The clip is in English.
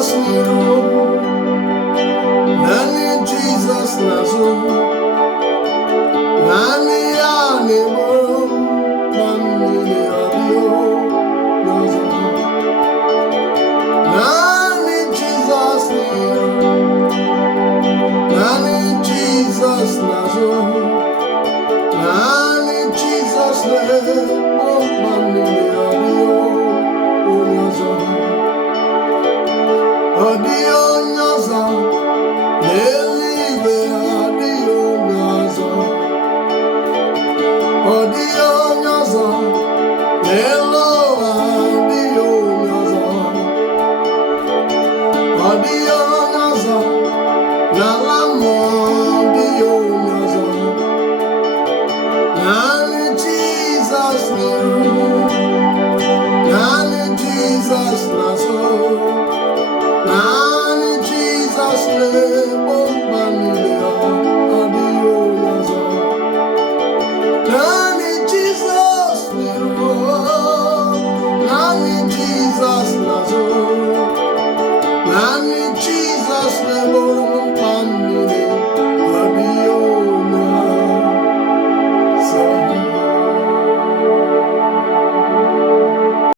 Jesus n'iru, naanị Jesus n'azụ, naanị ya na-egbo mkpa m niile, ọ dịghị onye ọzọ. Naanị Jesus n'iru, naanị Jesus n'azụ, naanị Jesus na-egbo mkpa m niile, ọ dịghị onye ọzọ. Ọ dịghị